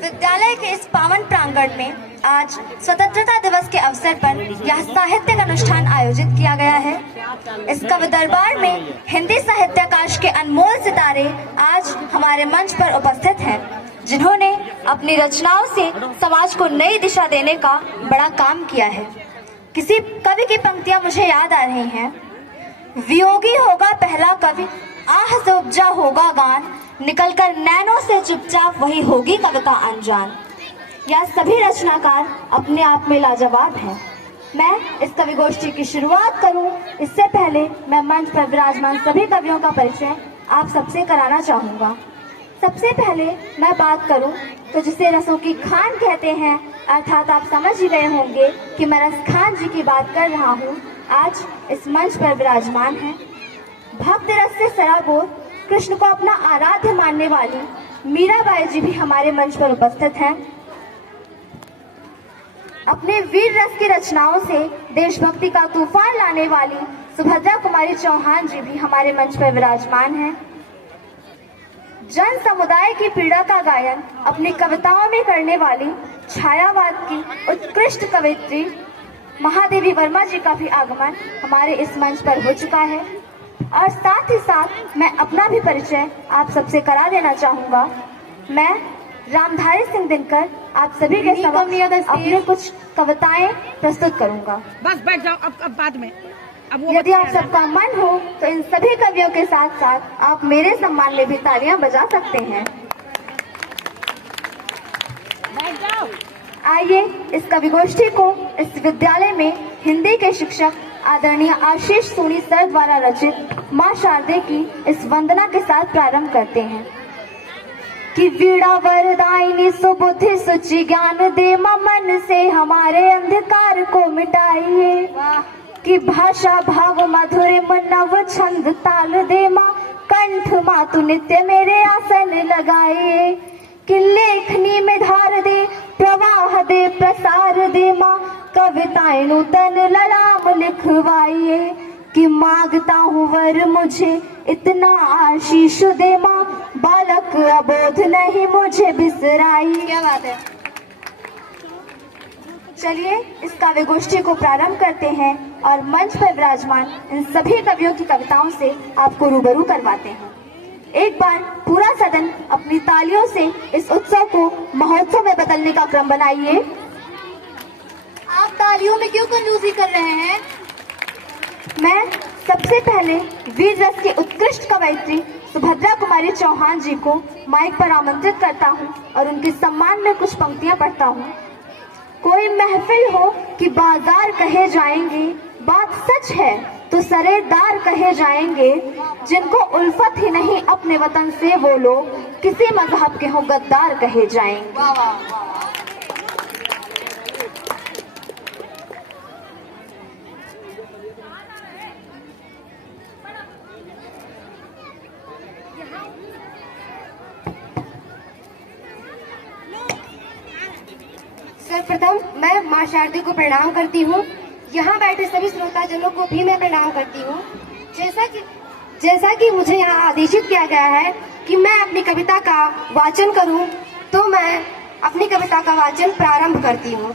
विद्यालय के इस पावन प्रांगण में आज स्वतंत्रता दिवस के अवसर पर यह साहित्यिक अनुष्ठान आयोजित किया गया है। इस कवि दरबार में हिंदी साहित्याकाश के अनमोल सितारे आज हमारे मंच पर उपस्थित हैं, जिन्होंने अपनी रचनाओं से समाज को नई दिशा देने का बड़ा काम किया है। किसी कवि की पंक्तियां मुझे याद आ रही हैं। वियोगी होगा पहला कवि, आह से उपजा होगा गान, निकलकर नैनों से चुपचाप वही होगी कविता अनजान। यह सभी रचनाकार अपने आप में लाजवाब हैं। मैं इस कवि गोष्ठी की शुरुआत करूं इससे पहले मैं मंच पर विराजमान सभी कवियों का परिचय आप सबसे कराना चाहूंगा। सबसे पहले मैं बात करूं तो जिसे रसों की खान कहते हैं, अर्थात आप समझ ही गए होंगे कि मैं रसखान जी की बात कर रहा हूं। आज इस मंच पर विराजमान हैं। भक्त रस से सराबोर कृष्ण को अपना आराध्य मानने वाली मीराबाई जी भी हमारे मंच पर उपस्थित हैं। अपने वीर रस की रचनाओं से देशभक्ति का तूफान लाने वाली सुभद्रा कुमारी चौहान जी भी हमारे मंच पर विराजमान हैं। जन समुदाय की पीड़ा का गायन अपनी कविताओं में करने वाली छायावाद की उत्कृष्ट कवयित्री महादेवी वर्मा जी का भी आगमन हमारे इस मंच पर हो चुका है। और साथ ही साथ मैं अपना भी परिचय आप सबसे करा देना चाहूंगा। मैं रामधारी सिंह दिनकर आप सभी के समक्ष अपनी कुछ कविताएं प्रस्तुत करूंगा। बस बैठ जाओ, अब बाद में। यदि आप सबका मन हो तो इन सभी कवियों के साथ साथ आप मेरे सम्मान में भी तालियां बजा सकते हैं। बैठ जाओ। आइए इस कवि गोष्ठी को इस विद्यालय में हिंदी के शिक्षक आदरणीय आशीष सोनी सर द्वारा रचित मां शारदे की इस वंदना के साथ प्रारंभ करते हैं। कि वीणा वरदायिनी सुबुद्धि सुचि ज्ञान दे, मन से हमारे अंधकार को मिटाइए। कि भाषा भाव मधुर नव छंद ताल दे, मां कंठ मातु नित्य मेरे आसन लगाइए। कि लेखनी में धार दे, प्रवाह दे, प्रसार दे, मां कविताएं नूतन ललाम लिखवाइए। कि मांगता हूँ वर मुझे इतना आशीष दे, मां बालक अबोध नहीं मुझे बिसराइए। क्या बात है। चलिए इस काव्य गोष्ठी को प्रारंभ करते हैं और मंच पर विराजमान इन सभी कवियों की कविताओं से आपको रूबरू करवाते हैं। एक बार पूरा सदन अपनी तालियों से इस उत्सव को महोत्सव में बदलने का क्रम बनाइए। आप तालियों में क्यों कंजूसी कर रहे हैं? मैं सबसे पहले वीर रस की उत्कृष्ट कवयित्री सुभद्रा कुमारी चौहान जी को माइक पर आमंत्रित करता हूं और उनके सम्मान में कुछ पंक्तियां पढ़ता हूं। कोई महफिल हो कि बाजार कहे जाएंगे, बात सच है तो सरेदार कहे जाएंगे। जिनको उल्फत ही नहीं अपने वतन से, वो लोग किसी मजहब के हो गद्दार कहे जाएंगे। सर्वप्रथम मैं मां शारदे को प्रणाम करती हूँ। यहाँ बैठे सभी श्रोताजनों को भी मैं प्रणाम करती हूँ। जैसा कि मुझे यहाँ आदेशित किया गया है कि मैं अपनी कविता का वाचन करूँ, तो मैं अपनी कविता का वाचन प्रारंभ करती हूँ।